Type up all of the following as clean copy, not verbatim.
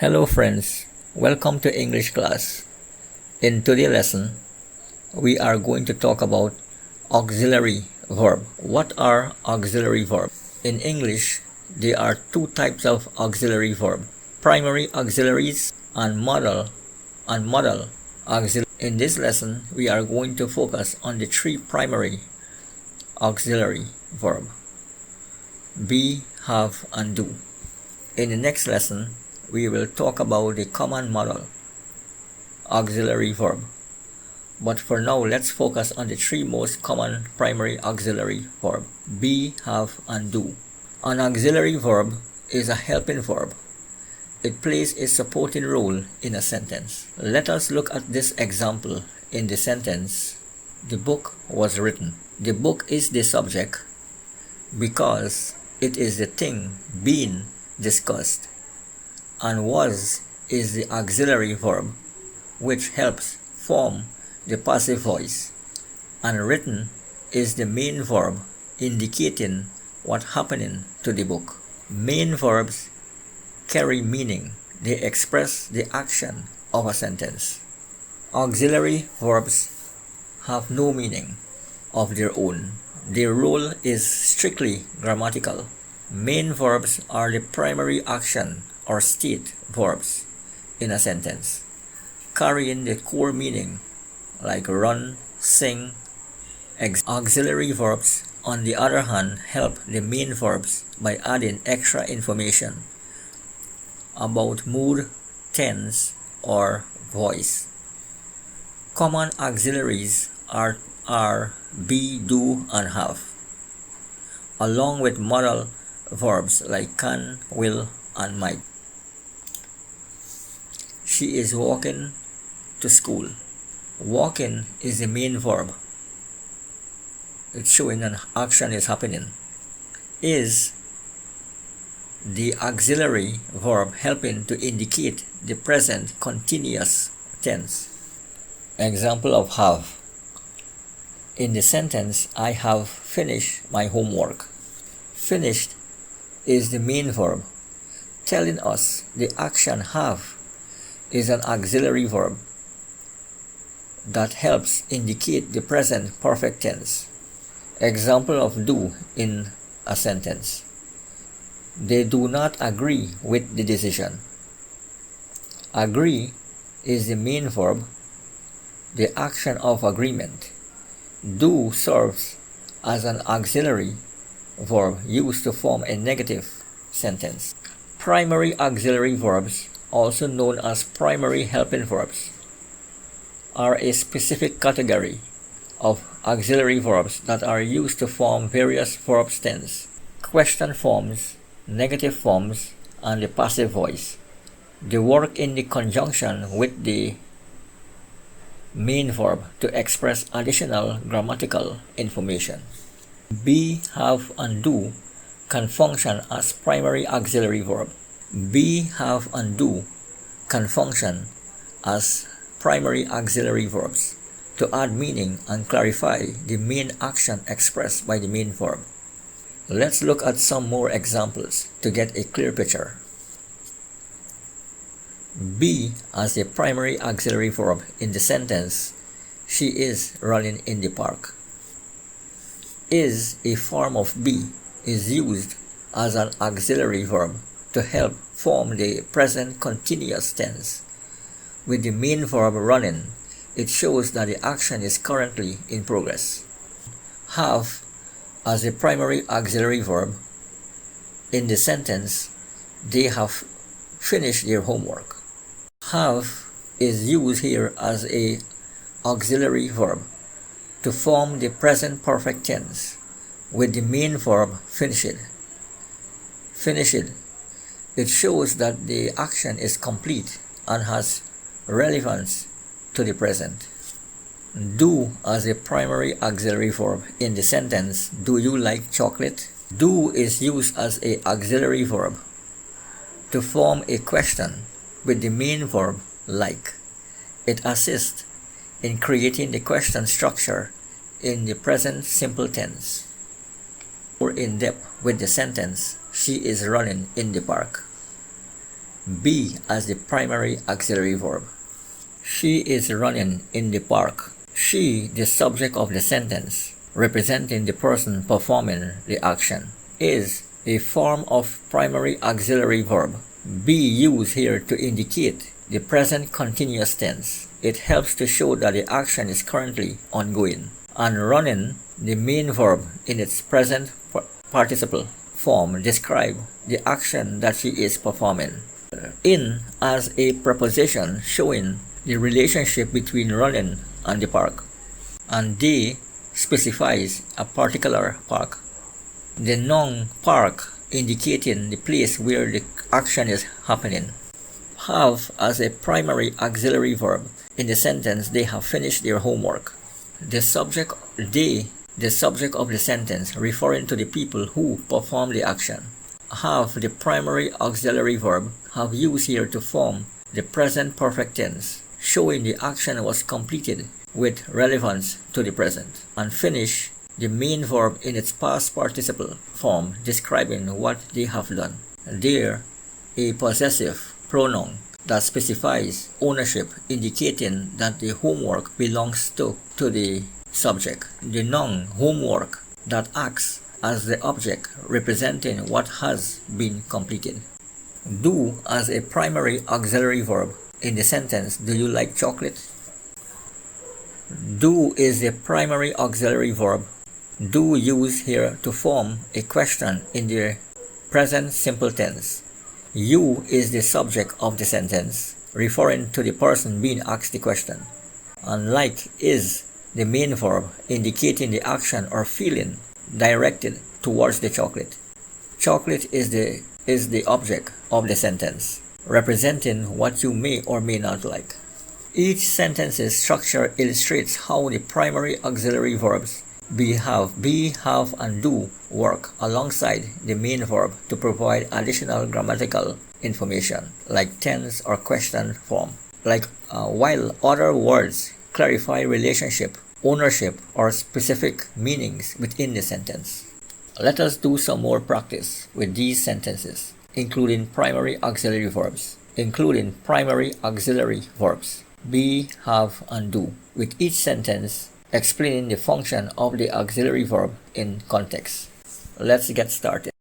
Hello friends, welcome to English class. In today's lesson, we are going to talk about auxiliary verb. What are auxiliary verbs? In English, there are two types of auxiliary verb: primary auxiliaries and modal auxiliaries. In this lesson, we are going to focus on the three primary auxiliary verb: be, have, and do. In the next lesson, we will talk about the common modal auxiliary verb. But for now, let's focus on the three most common primary auxiliary verb: be, have, and do. An auxiliary verb is a helping verb. It plays a supporting role in a sentence. Let us look at this example in the sentence: the book was written. The book is the subject because it is the thing being discussed, and was is the auxiliary verb which helps form the passive voice, and written is the main verb indicating what happening to the book. Main verbs carry meaning. They express the action of a sentence. Auxiliary verbs have no meaning of their own. Their role is strictly grammatical. Main verbs are the primary action or state verbs in a sentence, carrying the core meaning like run, sing. Auxiliary verbs, on the other hand, help the main verbs by adding extra information about mood, tense, or voice. Common auxiliaries are be, do, and have, along with modal verbs like can, will, and might. She is walking to school. Walking is the main verb. It's showing an action is happening. Is the auxiliary verb helping to indicate the present continuous tense. Example of have. In the sentence, I have finished my homework. Finished is the main verb, telling us the action have is an auxiliary verb that helps indicate the present perfect tense. Example of do in a sentence: they do not agree with the decision. Agree is the main verb, the action of agreement. Do serves as an auxiliary verb used to form a negative sentence. Primary auxiliary verbs, also known as primary helping verbs, are a specific category of auxiliary verbs that are used to form various verb tense, question forms, negative forms, and the passive voice. They work in the conjunction with the main verb to express additional grammatical information. Be, have, and do can function as primary auxiliary verb. Be, have, and do can function as primary auxiliary verbs to add meaning and clarify the main action expressed by the main verb. Let's look at some more examples to get a clear picture. Be as a primary auxiliary verb in the sentence: she is running in the park. Is, a form of be, is used as an auxiliary verb to help form the present continuous tense. With the main verb running, it shows that the action is currently in progress. Have, as a primary auxiliary verb in the sentence: they have finished their homework. Have is used here as a auxiliary verb to form the present perfect tense with the main verb finished. Finished. It shows that the action is complete and has relevance to the present. Do as a primary auxiliary verb in the sentence: do you like chocolate? Do is used as a auxiliary verb to form a question with the main verb like. It assists in creating the question structure in the present simple tense. More in depth with the sentence: she is running in the park. be as the primary auxiliary verb. She is running in the park. She, the subject of the sentence, representing the person performing the action, is a form of primary auxiliary verb. Be used here to indicate the present continuous tense. It helps to show that the action is currently ongoing. And running, the main verb in its present participle form, describe the action that she is performing. In as a preposition showing the relationship between running and the park. And they specifies a particular park. The noun park indicating the place where the action is happening. Have as a primary auxiliary verb in the sentence they have finished their homework. The subject they, the subject of the sentence referring to the people who perform the action. Have the primary auxiliary verb have used here to form the present perfect tense, showing the action was completed with relevance to the present. And finish, the main verb in its past participle form describing what they have done. There, a possessive pronoun that specifies ownership, indicating that the homework belongs to the subject. The noun homework that acts as the object representing what has been completed. Do as a primary auxiliary verb in the sentence, do you like chocolate? Do is the primary auxiliary verb. Do used here to form a question in the present simple tense. You is the subject of the sentence, referring to the person being asked the question. And like is the main verb indicating the action or feeling directed towards the chocolate. Chocolate is the object of the sentence, representing what you may or may not like. Each sentence's structure illustrates how the primary auxiliary verbs be, have, and do work alongside the main verb to provide additional grammatical information like tense or question form. While other words clarify relationship, ownership, or specific meanings within the sentence. Let us do some more practice with these sentences, including primary auxiliary verbs. Be, have, and do, with each sentence explaining the function of the auxiliary verb in context. Let's get started.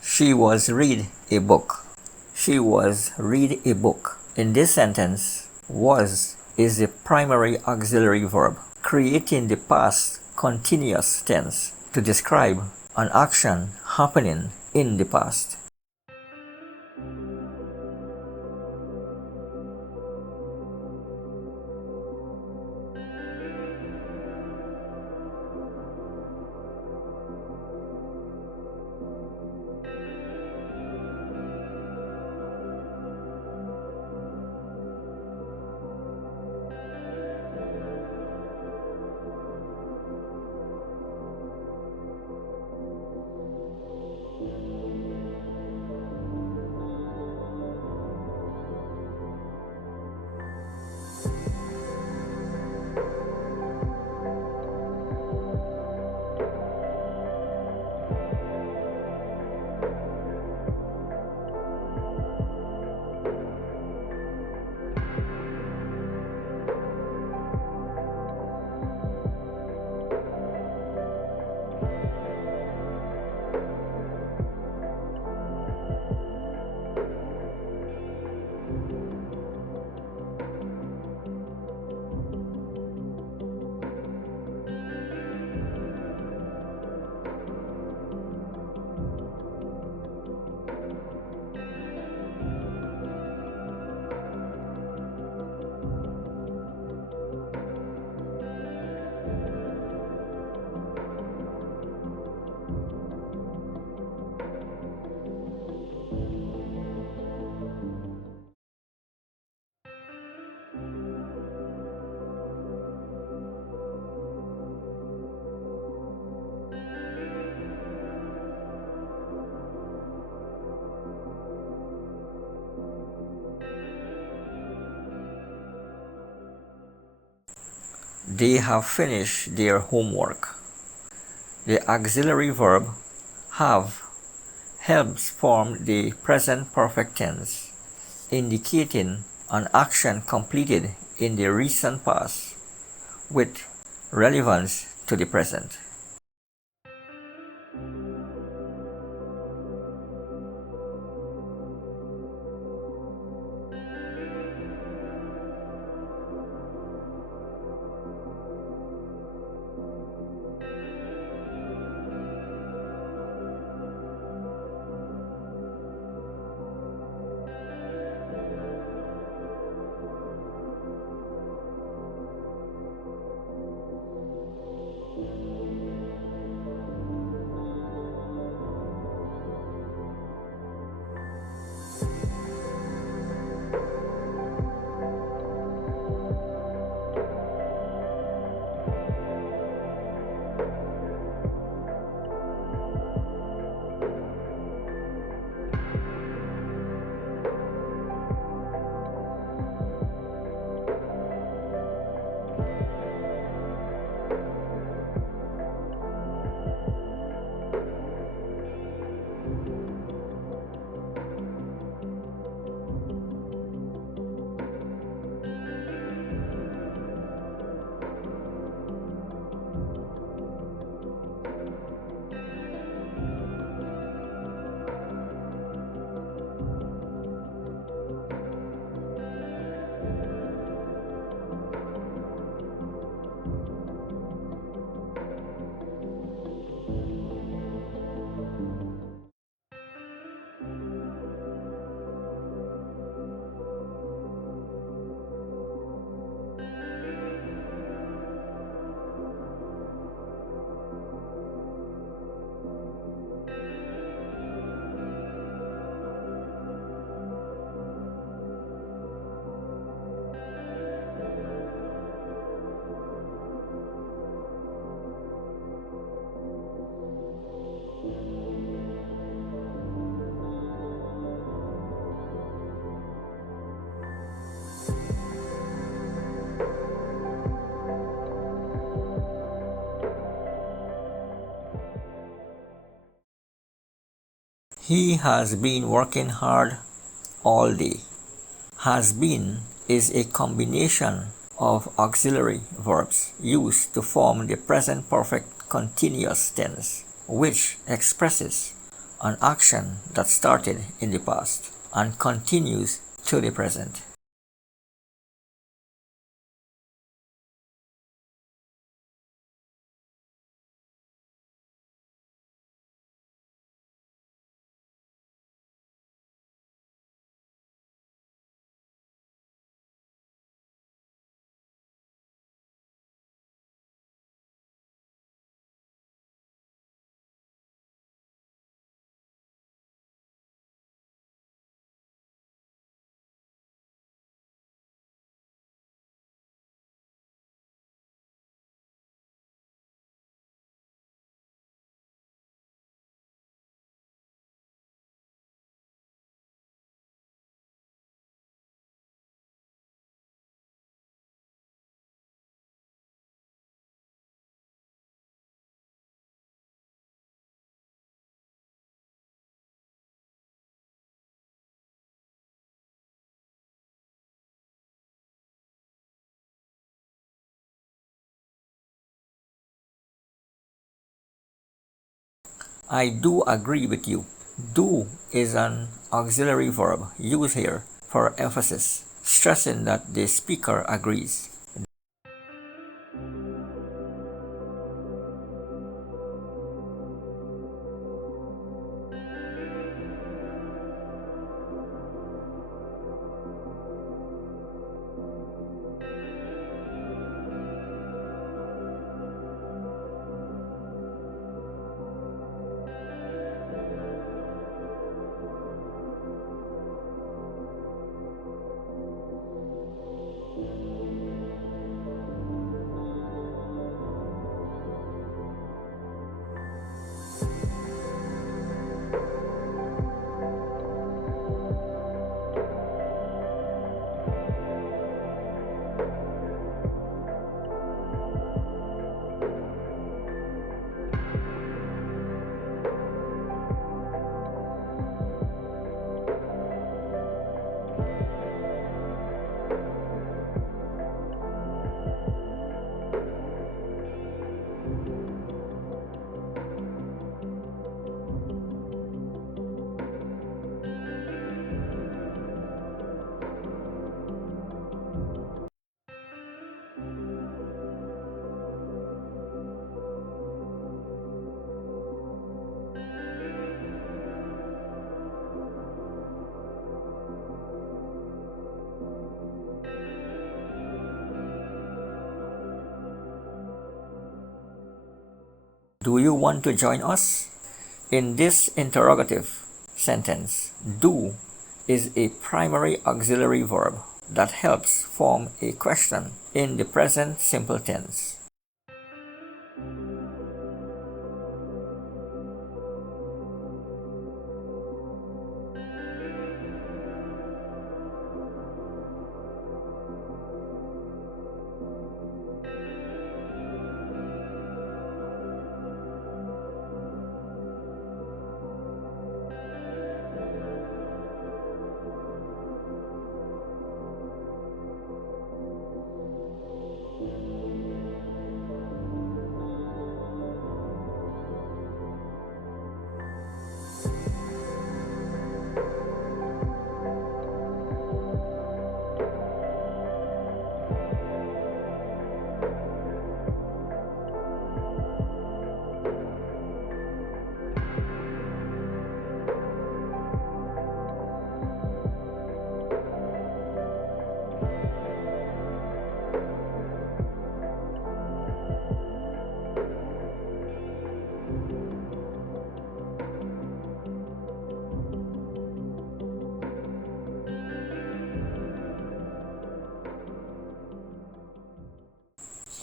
She was read a book. She was read a book. In this sentence, was is the primary auxiliary verb, creating the past continuous tense to describe an action happening in the past. They have finished their homework. The auxiliary verb have helps form the present perfect tense, indicating an action completed in the recent past with relevance to the present. He has been working hard all day. Has been is a combination of auxiliary verbs used to form the present perfect continuous tense, which expresses an action that started in the past and continues to the present. I do agree with you. Do is an auxiliary verb used here for emphasis, stressing that the speaker agrees. Do you want to join us? In this interrogative sentence, do is a primary auxiliary verb that helps form a question in the present simple tense.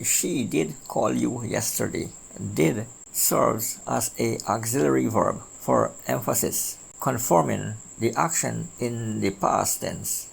She did call you yesterday. Did serves as a auxiliary verb for emphasis, confirming the action in the past tense.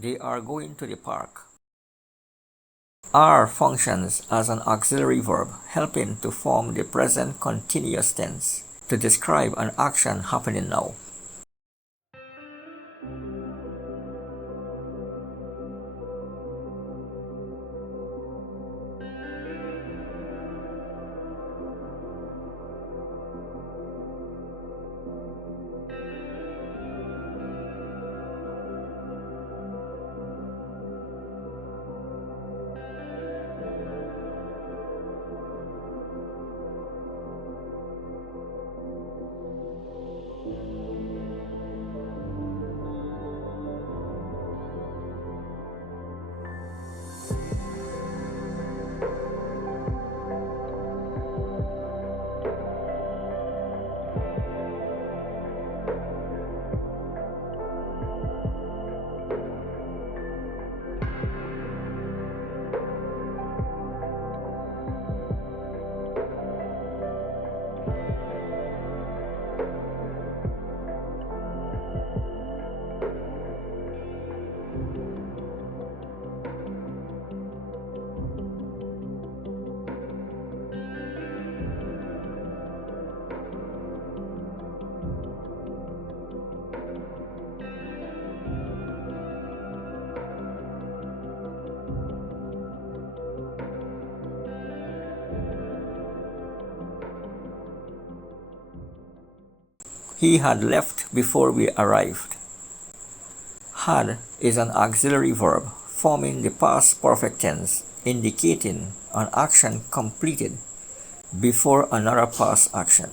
They are going to the park. Are functions as an auxiliary verb, helping to form the present continuous tense to describe an action happening now. He had left before we arrived. Had is an auxiliary verb forming the past perfect tense, indicating an action completed before another past action.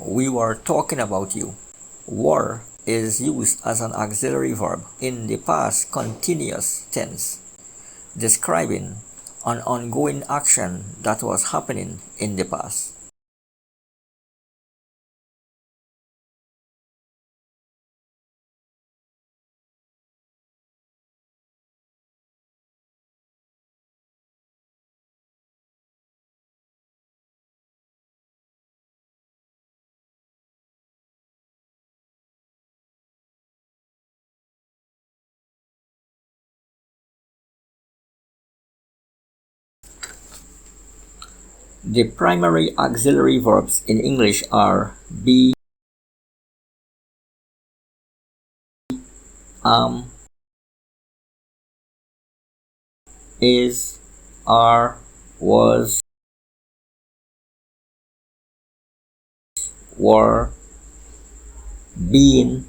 We were talking about you. Were is used as an auxiliary verb in the past continuous tense, describing an ongoing action that was happening in the past. The primary auxiliary verbs in English are be, am, is, are, was, were, been.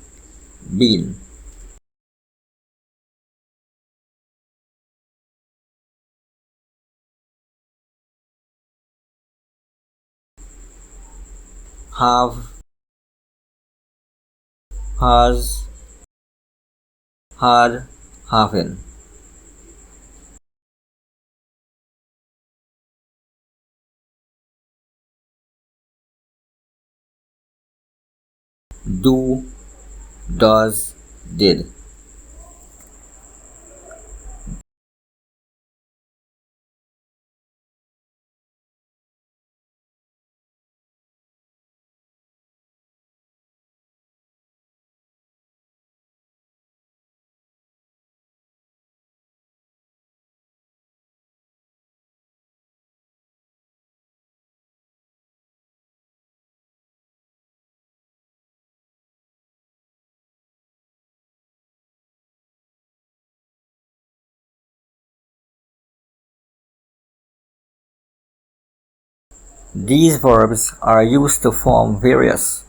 Have, has, had, having. Do, does, did. These verbs are used to form various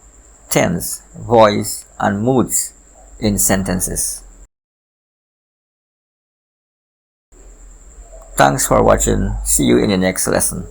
tense, voice, and moods in sentences. Thanks for watching. See you in the next lesson.